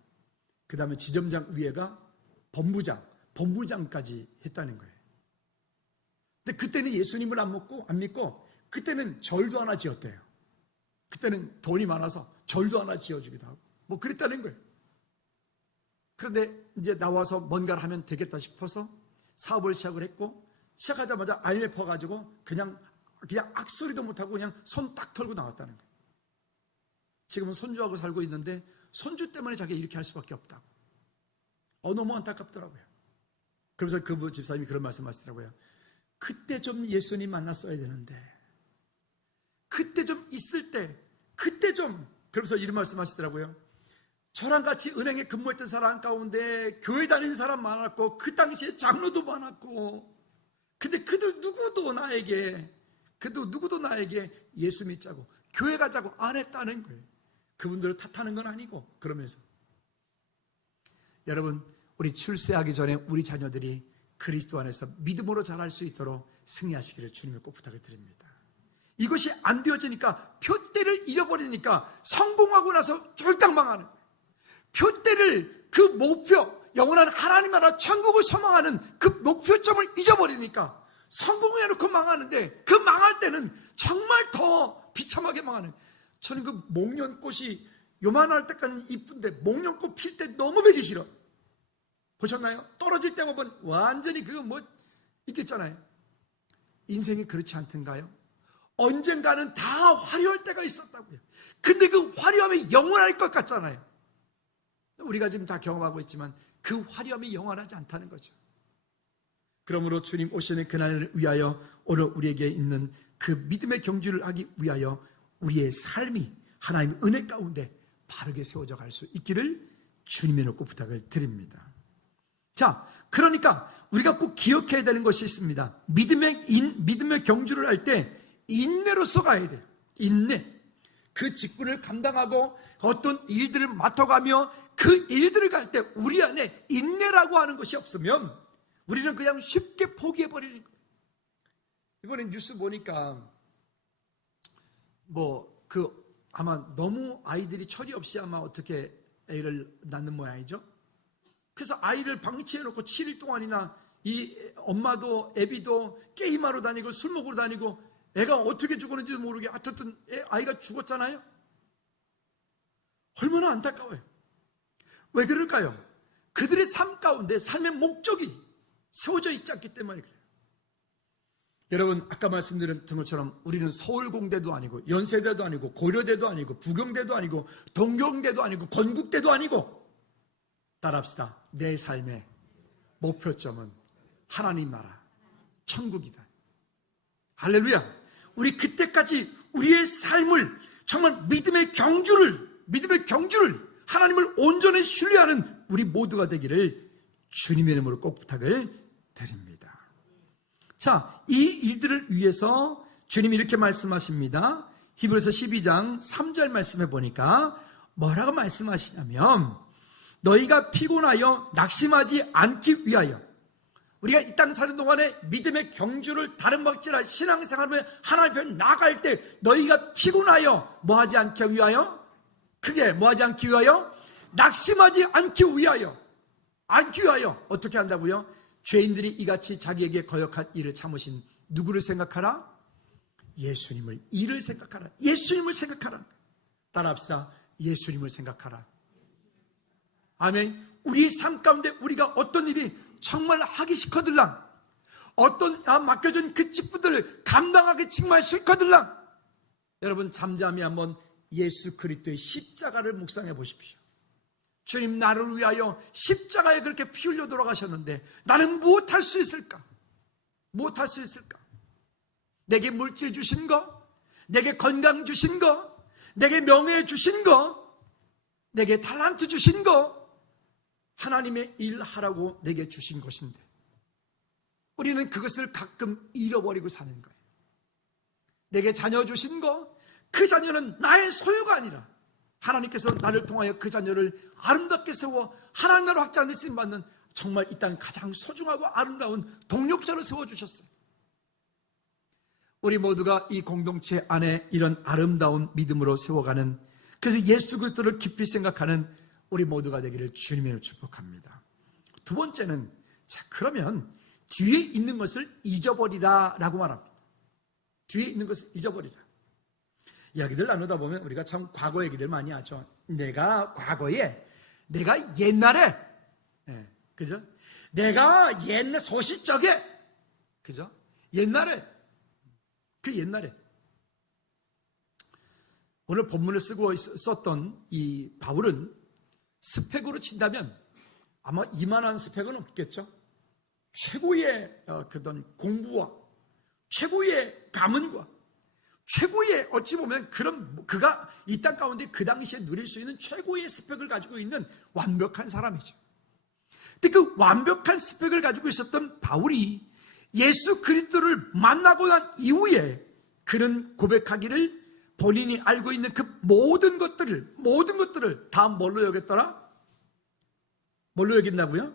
그 다음에 지점장 위에가 본부장, 본부장까지 했다는 거예요. 근데 그때는 예수님을 안 믿고 그때는 절도 하나 지었대요. 그때는 돈이 많아서 절도 하나 지어주기도 하고 뭐 그랬다는 거예요. 그런데 이제 나와서 뭔가를 하면 되겠다 싶어서 사업을 시작을 했고, 시작하자마자 IMF 와가지고 그냥 악소리도 못하고 그냥 손 딱 털고 나왔다는 거예요. 지금은 손주하고 살고 있는데 손주 때문에 자기가 이렇게 할 수밖에 없다고. 너무 안타깝더라고요. 그러면서 그 집사님이 그런 말씀 하시더라고요. 그때 좀 예수님 만났어야 되는데, 그때 좀 있을 때, 그때 좀, 그러면서 이런 말씀 하시더라고요. 저랑 같이 은행에 근무했던 사람 가운데 교회 다니는 사람 많았고, 그 당시에 장로도 많았고, 근데 그들 누구도 나에게 예수 믿자고, 교회 가자고 안 했다는 거예요. 그분들을 탓하는 건 아니고. 그러면서 여러분, 우리 출세하기 전에 우리 자녀들이 그리스도 안에서 믿음으로 자랄 수 있도록 승리하시기를 주님을 꼭 부탁을 드립니다. 이것이 안 되어지니까, 표대를 잃어버리니까 성공하고 나서 쫄딱 망하는, 표대를, 그 목표, 영원한 하나님 나라 천국을 소망하는 그 목표점을 잊어버리니까 성공해놓고 망하는데, 그 망할 때는 정말 더 비참하게 망하는. 저는 그 목련꽃이 요만할 때까지 이쁜데 목련꽃 필 때 너무 보기 싫어. 보셨나요? 떨어질 때 보면 완전히 그거 뭐 있겠잖아요. 인생이 그렇지 않던가요? 언젠가는 다 화려할 때가 있었다고요. 근데 그 화려함이 영원할 것 같잖아요. 우리가 지금 다 경험하고 있지만 그 화려함이 영원하지 않다는 거죠. 그러므로 주님 오시는 그날을 위하여 오늘 우리에게 있는 그 믿음의 경주를 하기 위하여 우리의 삶이 하나님의 은혜 가운데 바르게 세워져 갈 수 있기를 주님의 높고 부탁을 드립니다. 자, 그러니까 우리가 꼭 기억해야 되는 것이 있습니다. 믿음의 경주를 할 때 인내로서 가야 돼요. 인내. 그 직분을 감당하고 어떤 일들을 맡아가며 그 일들을 갈 때 우리 안에 인내라고 하는 것이 없으면 우리는 그냥 쉽게 포기해버리는 거예요. 이번에 뉴스 보니까 아마 너무 아이들이 처리 없이 아마 어떻게 애를 낳는 모양이죠. 그래서 아이를 방치해놓고 7일 동안이나 이 엄마도 애비도 게임하러 다니고 술 먹으러 다니고 애가 어떻게 죽었는지도 모르게 하여튼 아이가 죽었잖아요. 얼마나 안타까워요. 왜 그럴까요? 그들의 삶 가운데 삶의 목적이 세워져 있지 않기 때문에 그래요. 여러분, 아까 말씀드린 것처럼 우리는 서울공대도 아니고 연세대도 아니고 고려대도 아니고 부경대도 아니고 동경대도 아니고 건국대도 아니고, 따라합시다. 내 삶의 목표점은 하나님 나라 천국이다. 할렐루야. 우리 그때까지 우리의 삶을 정말 믿음의 경주를 하나님을 온전히 신뢰하는 우리 모두가 되기를 주님의 이름으로 꼭 부탁을 드립니다. 자, 이 일들을 위해서 주님이 이렇게 말씀하십니다. 히브리서 12장 3절 말씀해 보니까 뭐라고 말씀하시냐면, 너희가 피곤하여 낙심하지 않기 위하여. 우리가 이 땅 사는 동안에 믿음의 경주를 다른 박질할 신앙생활을 하나님 앞에 나갈 때 너희가 피곤하여 뭐하지 않기 위하여? 크게 뭐하지 않기 위하여? 낙심하지 않기 위하여. 어떻게 한다고요? 죄인들이 이같이 자기에게 거역한 일을 참으신 누구를 생각하라? 예수님을. 이를 생각하라. 예수님을 생각하라. 따라합시다. 예수님을 생각하라. 아멘. 우리의 삶 가운데 우리가 어떤 일이 정말 하기 싫거들랑, 맡겨준 그 직분들을 감당하기 정말 싫거들랑, 여러분 잠잠히 한번 예수 그리스도의 십자가를 묵상해 보십시오. 주님, 나를 위하여 십자가에 그렇게 피 흘려 돌아가셨는데 나는 무엇할 수 있을까? 내게 물질 주신 거, 내게 건강 주신 거, 내게 명예 주신 거, 내게 달란트 주신 거, 하나님의 일하라고 내게 주신 것인데 우리는 그것을 가끔 잃어버리고 사는 거예요. 내게 자녀 주신 거, 그 자녀는 나의 소유가 아니라 하나님께서 나를 통하여 그 자녀를 아름답게 세워 하나님 나라 확장에 쓰임받는 정말 이 땅 가장 소중하고 아름다운 동력자로 세워주셨어요. 우리 모두가 이 공동체 안에 이런 아름다운 믿음으로 세워가는, 그래서 예수 그리스도를 깊이 생각하는 우리 모두가 되기를 주님으로 축복합니다. 두 번째는 자, 그러면 뒤에 있는 것을 잊어버리라 라고 말합니다. 뒤에 있는 것을 잊어버리라. 이야기들 나누다 보면 우리가 참 과거 얘기들 많이 하죠. 내가 옛날에, 그죠? 내가 옛날 소시적에, 그죠? 옛날에, 오늘 본문을 쓰고 썼던 이 바울은 스펙으로 친다면 아마 이만한 스펙은 없겠죠? 최고의 그런 공부와 최고의 가문과 최고의 어찌 보면 그가 이 땅 가운데 그 당시에 누릴 수 있는 최고의 스펙을 가지고 있는 완벽한 사람이죠. 근데 그 완벽한 스펙을 가지고 있었던 바울이 예수 그리스도를 만나고 난 이후에 그는 고백하기를 본인이 알고 있는 그 모든 것들을 다 뭘로 여겼더라? 뭘로 여긴다고요?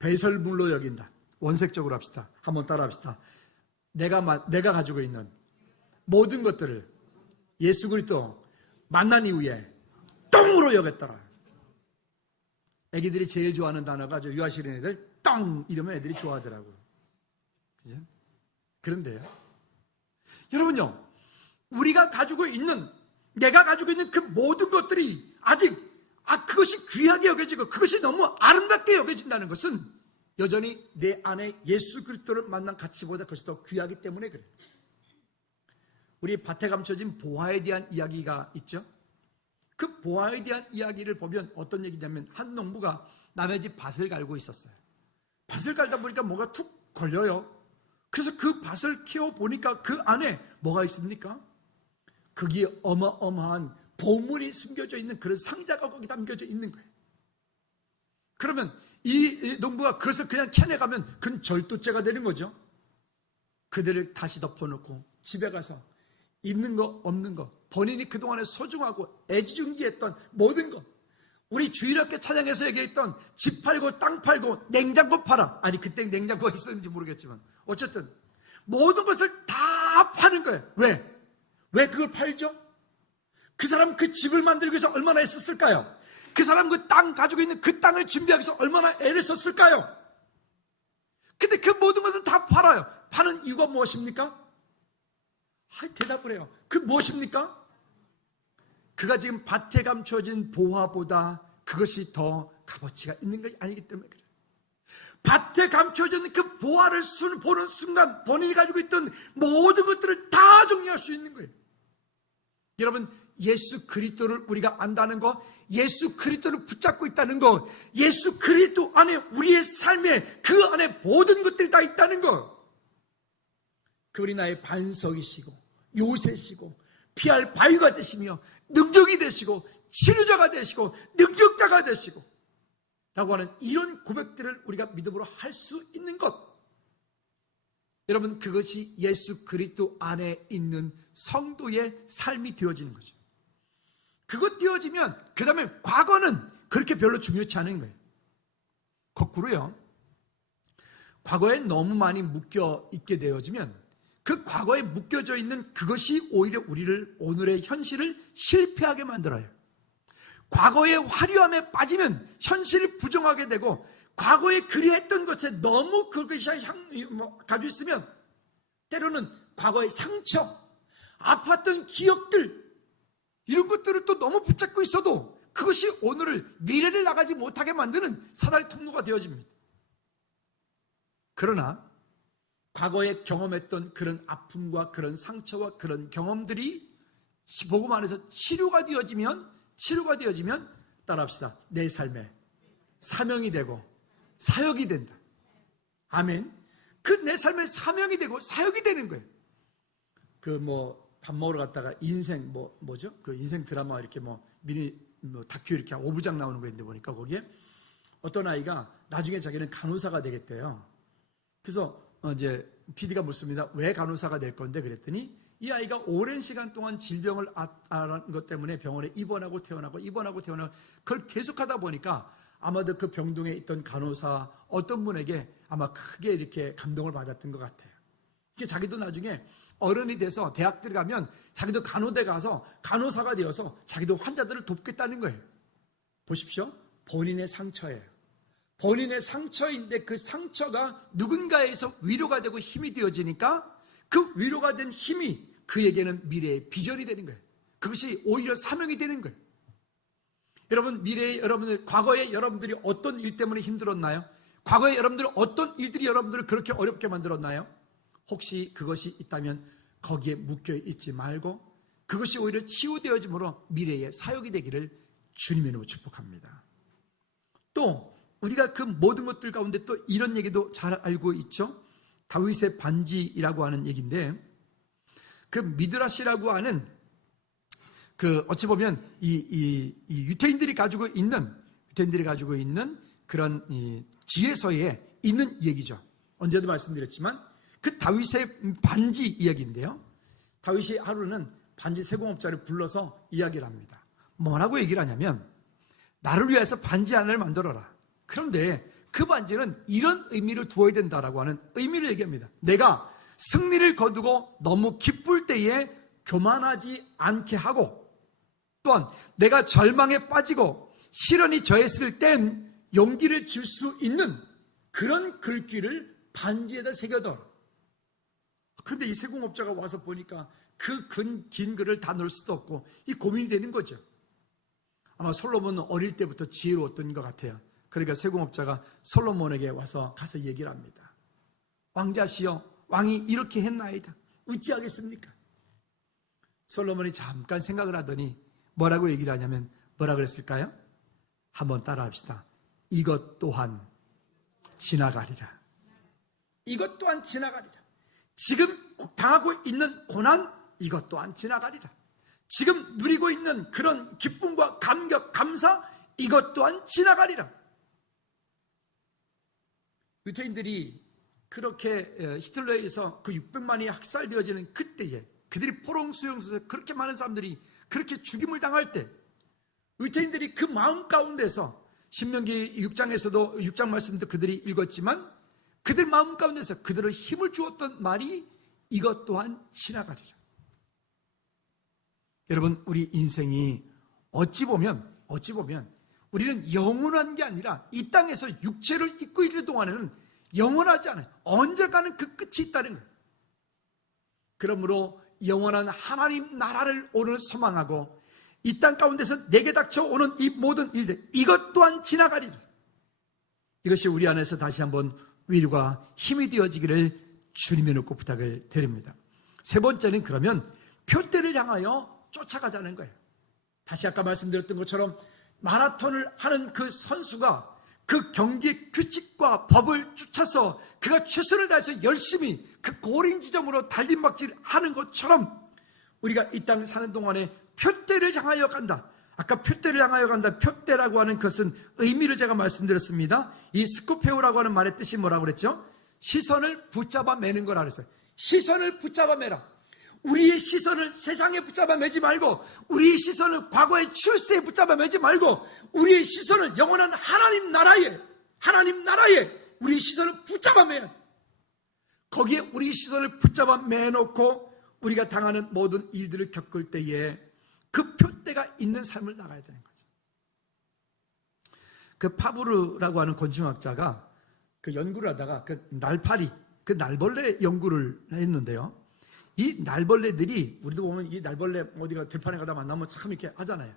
배설물로 여긴다. 원색적으로 합시다. 한번 따라 합시다. 내가 가지고 있는 모든 것들을 예수 그리스도 만난 이후에 똥으로 여겼더라. 애기들이 제일 좋아하는 단어가 유아시린 애들 똥 이러면 애들이 좋아하더라고요. 그죠? 그런데요, 여러분요, 우리가 가지고 있는, 내가 가지고 있는 그 모든 것들이 그것이 귀하게 여겨지고 그것이 너무 아름답게 여겨진다는 것은 여전히 내 안에 예수 그리스도를 만난 가치보다 그것이 더 귀하기 때문에 그래요. 우리 밭에 감춰진 보화에 대한 이야기가 있죠. 그 보화에 대한 이야기를 보면 어떤 얘기냐면 한 농부가 남의 집 밭을 갈고 있었어요. 밭을 갈다 보니까 뭐가 툭 걸려요. 그래서 그 밭을 키워보니까 그 안에 뭐가 있습니까? 거기에 어마어마한 보물이 숨겨져 있는 그런 상자가 거기 담겨져 있는 거예요. 그러면 이 농부가 그것을 그냥 캐내가면 그건 절도죄가 되는 거죠. 그들을 다시 덮어놓고 집에 가서 있는 거 없는 거, 본인이 그동안에 소중하고 애지중지했던 모든 것, 우리 주일학교 찬양에서 얘기했던 집 팔고 땅 팔고 냉장고 팔아. 아니 그때 냉장고가 있었는지 모르겠지만 어쨌든 모든 것을 다 파는 거예요. 왜 그걸 팔죠? 그 사람 그 집을 만들기 위해서 얼마나 애썼을까요? 그 사람 그 땅 가지고 있는 그 땅을 준비하기 위해서 얼마나 애를 썼을까요? 근데 그 모든 것을 다 팔아요. 파는 이유가 무엇입니까? 대답을 해요. 그 무엇입니까? 그가 지금 밭에 감춰진 보화보다 그것이 더 값어치가 있는 것이 아니기 때문에 그래요. 밭에 감춰진 그 보화를 보는 순간 본인이 가지고 있던 모든 것들을 다 정리할 수 있는 거예요. 여러분, 예수 그리스도를 우리가 안다는 거, 예수 그리스도를 붙잡고 있다는 거, 예수 그리스도 안에 우리의 삶에 그 안에 모든 것들이 다 있다는 거, 그분이 나의 반석이시고 요새시고 피할 바위가 되시며 능력이 되시고 치료자가 되시고 능력자가 되시고 라고 하는 이런 고백들을 우리가 믿음으로 할 수 있는 것, 여러분, 그것이 예수 그리스도 안에 있는 성도의 삶이 되어지는 거죠. 그것 되어지면 그 다음에 과거는 그렇게 별로 중요치 않은 거예요. 거꾸로요, 과거에 너무 많이 묶여 있게 되어지면 그 과거에 묶여져 있는 그것이 오히려 우리를 오늘의 현실을 실패하게 만들어요. 과거의 화려함에 빠지면 현실을 부정하게 되고, 과거에 그리했던 것에 너무 그것이 가지고 있으면 때로는 과거의 상처, 아팠던 기억들, 이런 것들을 또 너무 붙잡고 있어도 그것이 오늘을, 미래를 나가지 못하게 만드는 사다리 통로가 되어집니다. 그러나 과거에 경험했던 그런 아픔과 그런 상처와 그런 경험들이 복음 안에서 치료가 되어지면 따라합시다. 내 삶에 사명이 되고 사역이 된다. 아멘. 그 내 삶의 사명이 되고 사역이 되는 거예요. 밥 먹으러 갔다가 인생 뭐죠? 그 인생 드라마 이렇게 미니 다큐 이렇게 5부작 나오는 거 있는데 보니까 거기에 어떤 아이가 나중에 자기는 간호사가 되겠대요. 그래서 이제 PD가 묻습니다. 왜 간호사가 될 건데? 그랬더니 이 아이가 오랜 시간 동안 질병을 앓은 것 때문에 병원에 입원하고 퇴원하고 그걸 계속하다 보니까 아마도 그 병동에 있던 간호사 어떤 분에게 아마 크게 이렇게 감동을 받았던 것 같아요. 자기도 나중에 어른이 돼서 대학 들어가면 자기도 간호대 가서 간호사가 되어서 자기도 환자들을 돕겠다는 거예요. 보십시오. 본인의 상처예요. 본인의 상처인데 그 상처가 누군가에서 위로가 되고 힘이 되어지니까 그 위로가 된 힘이 그에게는 미래의 비전이 되는 거예요. 그것이 오히려 사명이 되는 거예요. 여러분, 미래의 여러분들, 과거에 여러분들이 어떤 일 때문에 힘들었나요? 과거에 여러분들 어떤 일들이 여러분들을 그렇게 어렵게 만들었나요? 혹시 그것이 있다면 거기에 묶여 있지 말고 그것이 오히려 치유되어짐으로 미래의 사역이 되기를 주님의 이름으로 축복합니다. 또 우리가 그 모든 것들 가운데 또 이런 얘기도 잘 알고 있죠. 다윗의 반지라고 하는 얘기인데, 그 미드라시라고 하는 그 어찌 보면 이 유태인들이 가지고 있는 그런 이 지혜서에 있는 얘기죠. 언제도 말씀드렸지만 그 다윗의 반지 이야기인데요. 다윗이 하루는 반지 세공업자를 불러서 이야기를 합니다. 뭐라고 얘기를 하냐면, 나를 위해서 반지 하나를 만들어라. 그런데 그 반지는 이런 의미를 두어야 된다라고 하는 의미를 얘기합니다. 내가 승리를 거두고 너무 기쁠 때에 교만하지 않게 하고, 또한 내가 절망에 빠지고 시련이 저했을 땐 용기를 줄 수 있는 그런 글귀를 반지에다 새겨둬. 그런데 이 세공업자가 와서 보니까 그 긴 글을 다 넣을 수도 없고 이 고민이 되는 거죠. 아마 솔로몬은 어릴 때부터 지혜로웠던 것 같아요. 그러니까 세공업자가 솔로몬에게 와서 가서 얘기를 합니다. 왕자시여, 왕이 이렇게 했나이다. 어찌하겠습니까? 솔로몬이 잠깐 생각을 하더니 뭐라고 얘기를 하냐면, 뭐라 그랬을까요? 한번 따라합시다. 이것 또한 지나가리라. 이것 또한 지나가리라. 지금 당하고 있는 고난, 이것 또한 지나가리라. 지금 누리고 있는 그런 기쁨과 감격, 감사, 이것 또한 지나가리라. 유태인들이 그렇게 히틀러에 의해서 그 600만이 학살되어지는 그때에, 그들이 포롱 수용소에서 그렇게 많은 사람들이 그렇게 죽임을 당할 때, 유태인들이 그 마음 가운데서, 신명기 6장에서도 6장 말씀도 그들이 읽었지만 그들 마음 가운데서 그들을 힘을 주었던 말이 이것 또한 지나가리라. 여러분, 우리 인생이 어찌 보면 우리는 영원한 게 아니라 이 땅에서 육체를 입고 있는 동안에는 영원하지 않아요. 언젠가는 그 끝이 있다는 거예요. 그러므로 영원한 하나님 나라를 오늘 소망하고 이 땅 가운데서 내게 닥쳐오는 이 모든 일들, 이것 또한 지나가리라. 이것이 우리 안에서 다시 한번 위로가 힘이 되어지기를 주님의 높고 부탁을 드립니다. 세 번째는 그러면 표대를 향하여 쫓아가자는 거예요. 다시 아까 말씀드렸던 것처럼 마라톤을 하는 그 선수가 그 경기 규칙과 법을 쫓아서 그가 최선을 다해서 열심히 그 고링 지점으로 달림박질을 하는 것처럼 우리가 이 땅을 사는 동안에 표대를 향하여 간다. 아까 표대를 향하여 간다. 표대라고 하는 것은 의미를 제가 말씀드렸습니다. 이 스코페오라고 하는 말의 뜻이 뭐라고 그랬죠? 시선을 붙잡아 매는 거라 그랬어요. 시선을 붙잡아 매라. 우리의 시선을 세상에 붙잡아 매지 말고, 우리의 시선을 과거의 출세에 붙잡아 매지 말고, 우리의 시선을 영원한 하나님 나라에 우리의 시선을 붙잡아 매야 돼. 거기에 우리의 시선을 붙잡아 매놓고 우리가 당하는 모든 일들을 겪을 때에 그 표대가 있는 삶을 나가야 되는 거죠. 그 파브르라고 하는 곤충학자가 그 연구를 하다가 그 날파리, 그 날벌레 연구를 했는데요. 이 날벌레들이, 우리도 보면 이 날벌레 어디가 들판에 가다 만나면 참 이렇게 하잖아요.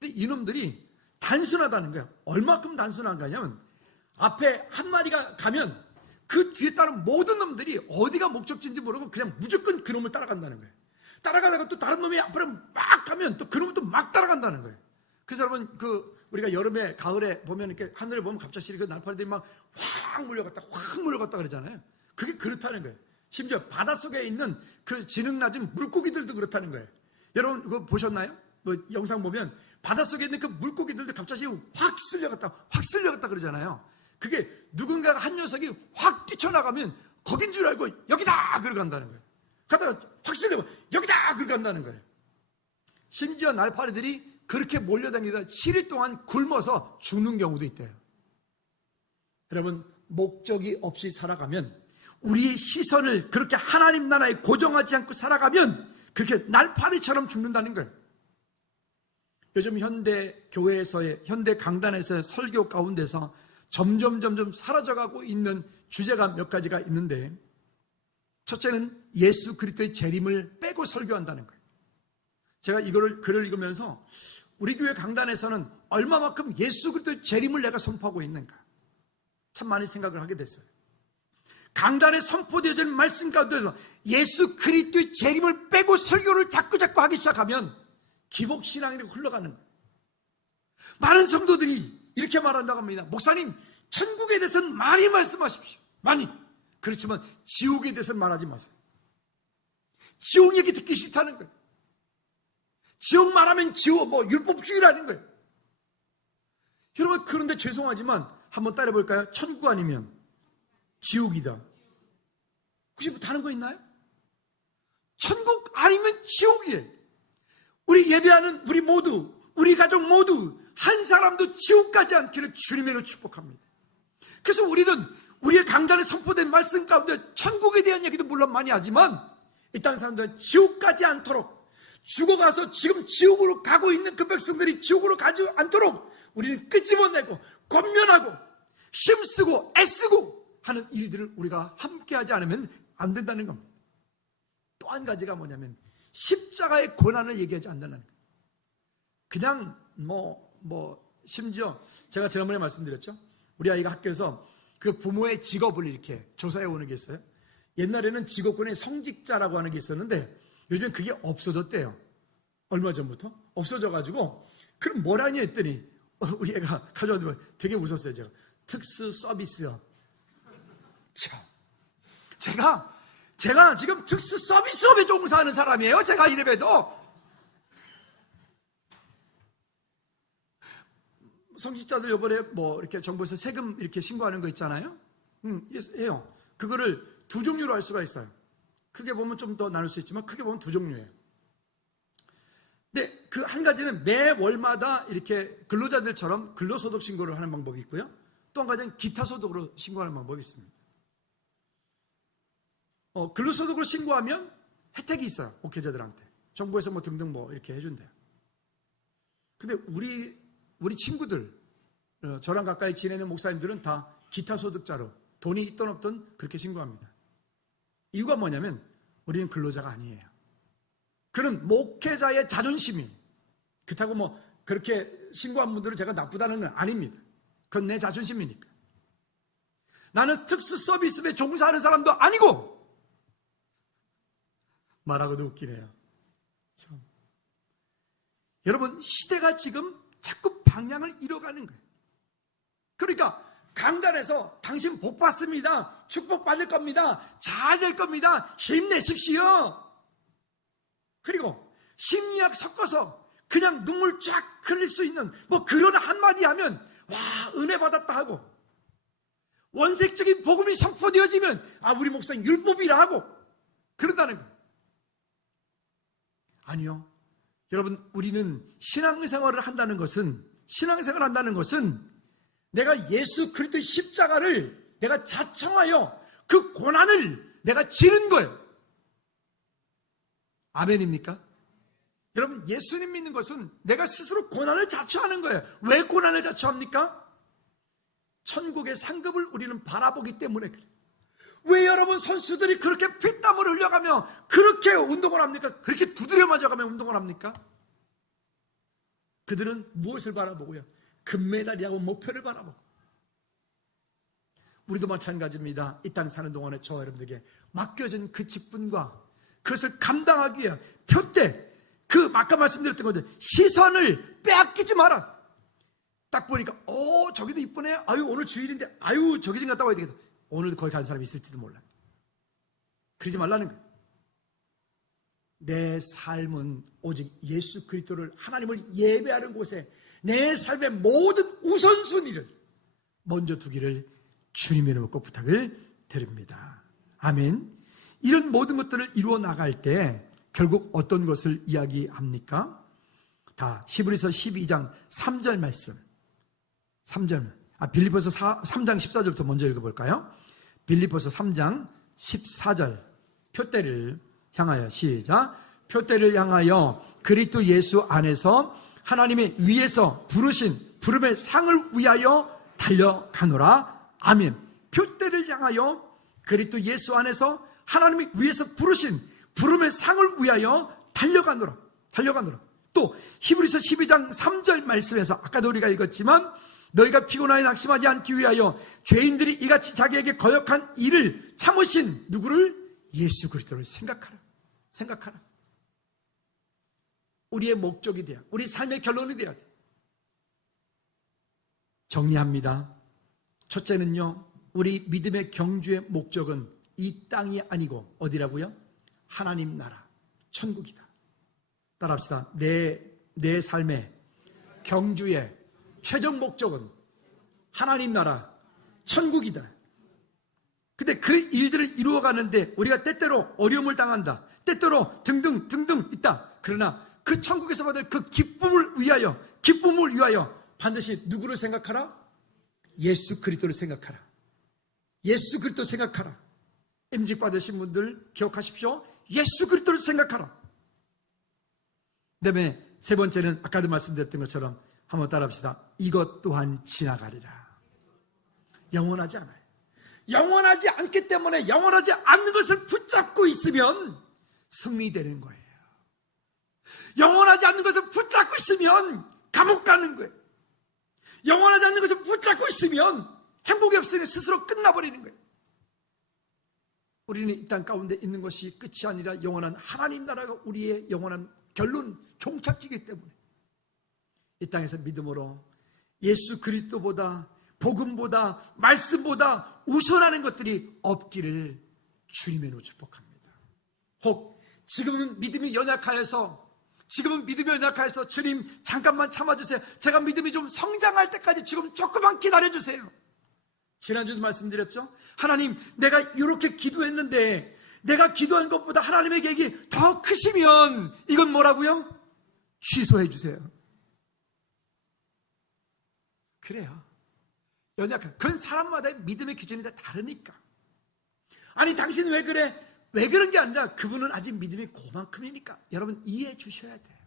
근데 이놈들이 단순하다는 거예요. 얼마큼 단순한 거냐면 앞에 한 마리가 가면 그 뒤에 따른 모든 놈들이 어디가 목적지인지 모르고 그냥 무조건 그 놈을 따라간다는 거예요. 따라가다가 또 다른 놈이 앞으로 막 가면 또 그 놈을 또 막 따라간다는 거예요. 그래서 여러분, 우리가 여름에, 가을에 보면 이렇게 하늘을 보면 갑자기 그 날파리들이 막 확 몰려갔다 그러잖아요. 그게 그렇다는 거예요. 심지어 바닷속에 있는 그 지능 낮은 물고기들도 그렇다는 거예요. 여러분, 그거 보셨나요? 뭐 영상 보면 바닷속에 있는 그 물고기들도 갑자기 확 쓸려갔다 그러잖아요. 그게 누군가가 한 녀석이 확 뛰쳐나가면 거긴 줄 알고 여기다! 그러고 간다는 거예요. 가다가 확 쓸려 여기다! 그러고 간다는 거예요. 심지어 날파리들이 그렇게 몰려다니다 7일 동안 굶어서 죽는 경우도 있대요. 여러분, 목적이 없이 살아가면, 우리의 시선을 그렇게 하나님 나라에 고정하지 않고 살아가면 그렇게 날파리처럼 죽는다는 거예요. 요즘 현대 교회에서의, 현대 강단에서의 설교 가운데서 점점 사라져가고 있는 주제가 몇 가지가 있는데, 첫째는 예수 그리스도의 재림을 빼고 설교한다는 거예요. 제가 이거를 글을 읽으면서 우리 교회 강단에서는 얼마만큼 예수 그리스도의 재림을 내가 선포하고 있는가 참 많이 생각을 하게 됐어요. 강단에 선포되어진 말씀 가운데서 예수 그리스도의 재림을 빼고 설교를 자꾸 하기 시작하면 기복신앙으로 흘러가는 거예요. 많은 성도들이 이렇게 말한다고 합니다. 목사님, 천국에 대해서는 많이 말씀하십시오. 많이. 그렇지만 지옥에 대해서는 말하지 마세요. 지옥 얘기 듣기 싫다는 거예요. 지옥 말하면 율법주의라는 거예요. 여러분, 그런데 죄송하지만 한번 따라해볼까요? 천국 아니면 지옥이다. 혹시 뭐 다른 거 있나요? 천국 아니면 지옥이에요. 우리 예배하는 우리 모두, 우리 가족 모두 한 사람도 지옥 가지 않기를 주님으로 축복합니다. 그래서 우리는 우리의 강단에 선포된 말씀 가운데 천국에 대한 얘기도 물론 많이 하지만 이 땅 사람들은 지옥 가지 않도록, 죽어가서 지금 지옥으로 가고 있는 그 백성들이 지옥으로 가지 않도록 우리는 끄집어내고 권면하고 힘쓰고 애쓰고 하는 일들을 우리가 함께하지 않으면 안 된다는 겁니다. 또 한 가지가 뭐냐면 십자가의 고난을 얘기하지 않는다는 거예요. 그냥 심지어 제가 지난번에 말씀드렸죠. 우리 아이가 학교에서 그 부모의 직업을 이렇게 조사해 오는 게 있어요. 옛날에는 직업군에 성직자라고 하는 게 있었는데 요즘엔 그게 없어졌대요. 얼마 전부터 없어져가지고 그럼 뭐라니 했더니 우리 애가 가져와서 되게 웃었어요. 특수 서비스업. 참, 제가 지금 특수 서비스업에 종사하는 사람이에요. 제가 이래봬도 성직자들 이번에 이렇게 정부에서 세금 이렇게 신고하는 거 있잖아요. 해요. 그거를 두 종류로 할 수가 있어요. 크게 보면 좀 더 나눌 수 있지만 크게 보면 두 종류예요. 근데 그 한 가지는 매 월마다 이렇게 근로자들처럼 근로소득 신고를 하는 방법이 있고요. 또 한 가지는 기타 소득으로 신고하는 방법이 있습니다. 근로소득으로 신고하면 혜택이 있어요. 목회자들한테. 정부에서 등등 이렇게 해준대요. 근데 우리 친구들, 저랑 가까이 지내는 목사님들은 다 기타 소득자로 돈이 있든 없든 그렇게 신고합니다. 이유가 뭐냐면 우리는 근로자가 아니에요. 그는 목회자의 자존심이, 그렇다고 그렇게 신고한 분들은 제가 나쁘다는 건 아닙니다. 그건 내 자존심이니까. 나는 특수 서비스에 종사하는 사람도 아니고, 말하고도 웃기네요. 참. 여러분, 시대가 지금 자꾸 방향을 잃어가는 거예요. 그러니까 강단에서 당신 복 받습니다. 축복 받을 겁니다. 잘 될 겁니다. 힘내십시오. 그리고 심리학 섞어서 그냥 눈물 쫙 흘릴 수 있는 그런 한마디 하면 와, 은혜 받았다 하고, 원색적인 복음이 선포되어지면 우리 목사님 율법이라 하고 그런다는 거예요. 아니요. 여러분, 우리는 신앙생활을 한다는 것은 내가 예수 그리스도의 십자가를 내가 자청하여 그 고난을 내가 지른 거예요. 아멘입니까? 여러분, 예수님 믿는 것은 내가 스스로 고난을 자처하는 거예요. 왜 고난을 자처합니까? 천국의 상급을 우리는 바라보기 때문에 그래요. 왜 여러분 선수들이 그렇게 피땀을 흘려가며 그렇게 운동을 합니까? 그렇게 두드려 맞아가며 운동을 합니까? 그들은 무엇을 바라보고요? 금메달이라고 목표를 바라보고. 우리도 마찬가지입니다. 이 땅 사는 동안에 저와 여러분들에게 맡겨진 그 직분과 그것을 감당하기 위해 표대, 아까 말씀드렸던 거죠. 시선을 빼앗기지 마라. 딱 보니까 저기도 이쁘네. 오늘 주일인데 저기 좀 갔다 와야 되겠다. 오늘도 거기 간 사람이 있을지도 몰라. 그러지 말라는 거예요. 내 삶은 오직 예수 그리스도를, 하나님을 예배하는 곳에 내 삶의 모든 우선순위를 먼저 두기를 주님의 이름으로 꼭 부탁을 드립니다. 아멘. 이런 모든 것들을 이루어 나갈 때 결국 어떤 것을 이야기합니까? 다 히브리서 12장 3절 말씀. 3절. 빌립보서 3장 14절부터 먼저 읽어볼까요? 빌립보서 3장 14절. 표대를 향하여, 시작. 표대를 향하여 그리스도 예수 안에서 하나님의 위에서 부르신 부름의 상을 위하여 달려가노라. 아멘. 표대를 향하여 그리스도 예수 안에서 하나님이 위에서 부르신 부름의 상을 위하여 달려가노라. 또 히브리서 12장 3절 말씀에서 아까도 우리가 읽었지만 너희가 피곤하여 낙심하지 않기 위하여 죄인들이 이같이 자기에게 거역한 일을 참으신 누구를? 예수 그리스도를 생각하라. 우리의 목적이 돼야, 우리 삶의 결론이 돼야 돼. 정리합니다. 첫째는요, 우리 믿음의 경주의 목적은 이 땅이 아니고 어디라고요? 하나님 나라, 천국이다. 따라합시다. 내 삶의 경주의 최종 목적은 하나님 나라, 천국이다. 근데 그 일들을 이루어가는데 우리가 때때로 어려움을 당한다. 때때로 등등 있다. 그러나 그 천국에서 받을 그 기쁨을 위하여 반드시 누구를 생각하라? 예수 그리스도를 생각하라. 예수 그리스도 생각하라. 임직 받으신 분들 기억하십시오. 예수 그리스도를 생각하라. 그다음에 세 번째는 아까도 말씀드렸던 것처럼 한번 따라합시다. 이것 또한 지나가리라. 영원하지 않아요. 영원하지 않기 때문에 영원하지 않는 것을 붙잡고 있으면 승리되는 거예요. 영원하지 않는 것을 붙잡고 있으면 감옥 가는 거예요. 영원하지 않는 것을 붙잡고 있으면 행복이 없으니 스스로 끝나버리는 거예요. 우리는 이 땅 가운데 있는 것이 끝이 아니라 영원한 하나님 나라가 우리의 영원한 결론, 종착지이기 때문에 이 땅에서 믿음으로 예수 그리스도보다, 복음보다, 말씀보다 우선하는 것들이 없기를 주님의 이름으로 축복합니다. 혹 지금은 믿음이 연약하여서 주님 잠깐만 참아주세요. 제가 믿음이 좀 성장할 때까지 지금 조금만 기다려주세요. 지난주도 말씀드렸죠. 하나님, 내가 이렇게 기도했는데 내가 기도한 것보다 하나님의 계획이 더 크시면 이건 뭐라고요? 취소해 주세요. 그래요. 연약한, 그건 사람마다의 믿음의 기준이 다 다르니까. 아니 당신 왜 그래? 왜 그런 게 아니라 그분은 아직 믿음이 그만큼이니까 여러분 이해해 주셔야 돼요.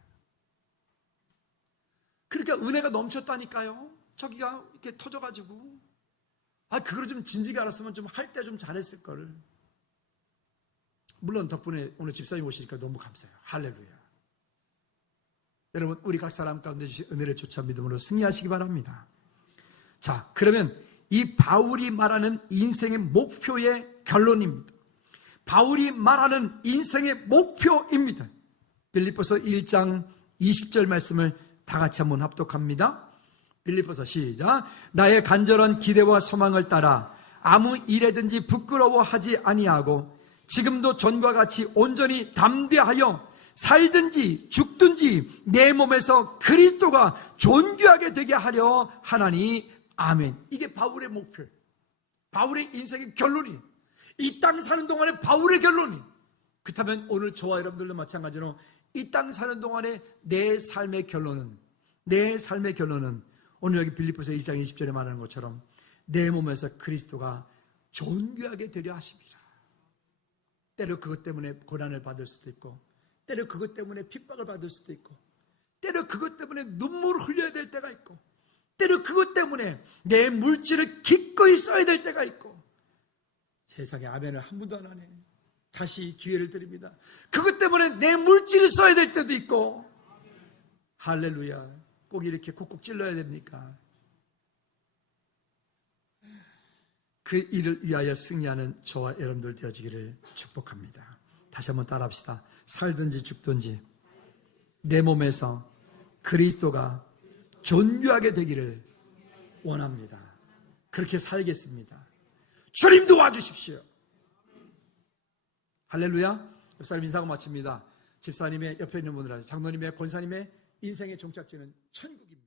그러니까 은혜가 넘쳤다니까요. 저기가 이렇게 터져가지고 그걸 좀 진지하게 알았으면 좀 할 때 좀 잘했을 거를. 물론 덕분에 오늘 집사님 오시니까 너무 감사해요. 할렐루야. 여러분 우리 각 사람 가운데 주신 은혜를 쫓아 믿음으로 승리하시기 바랍니다. 자, 그러면 이 바울이 말하는 인생의 목표의 결론입니다. 바울이 말하는 인생의 목표입니다. 빌립보서 1장 20절 말씀을 다 같이 한번 합독합니다. 빌립보서 시작. 나의 간절한 기대와 소망을 따라 아무 일에든지 부끄러워하지 아니하고 지금도 전과 같이 온전히 담대하여 살든지 죽든지 내 몸에서 그리스도가 존귀하게 되게 하려 하나니 아멘. 이게 바울의 목표, 바울의 인생의 결론이, 이 땅 사는 동안에 바울의 결론이. 그렇다면 오늘 저와 여러분들도 마찬가지로 이 땅 사는 동안에 내 삶의 결론은 오늘 여기 빌립보서 1장 20절에 말하는 것처럼 내 몸에서 그리스도가 존귀하게 되려 하십니다. 때로 그것 때문에 고난을 받을 수도 있고, 때로 그것 때문에 핍박을 받을 수도 있고, 때로 그것 때문에 눈물을 흘려야 될 때가 있고, 때로 그것 때문에 내 물질을 기꺼이 써야 될 때가 있고. 세상에 아멘을 한 분도 안 하네. 다시 기회를 드립니다. 그것 때문에 내 물질을 써야 될 때도 있고. 할렐루야. 꼭 이렇게 콕콕 찔러야 됩니까? 그 일을 위하여 승리하는 저와 여러분들 되어지기를 축복합니다. 다시 한번 따라합시다. 살든지 죽든지 내 몸에서 그리스도가 존귀하게 되기를 원합니다. 그렇게 살겠습니다. 주님 도와주십시오. 할렐루야. 집사님 인사하고 마칩니다. 집사님의 옆에 있는 분들, 장로님의 권사님의 인생의 종착지는 천국입니다.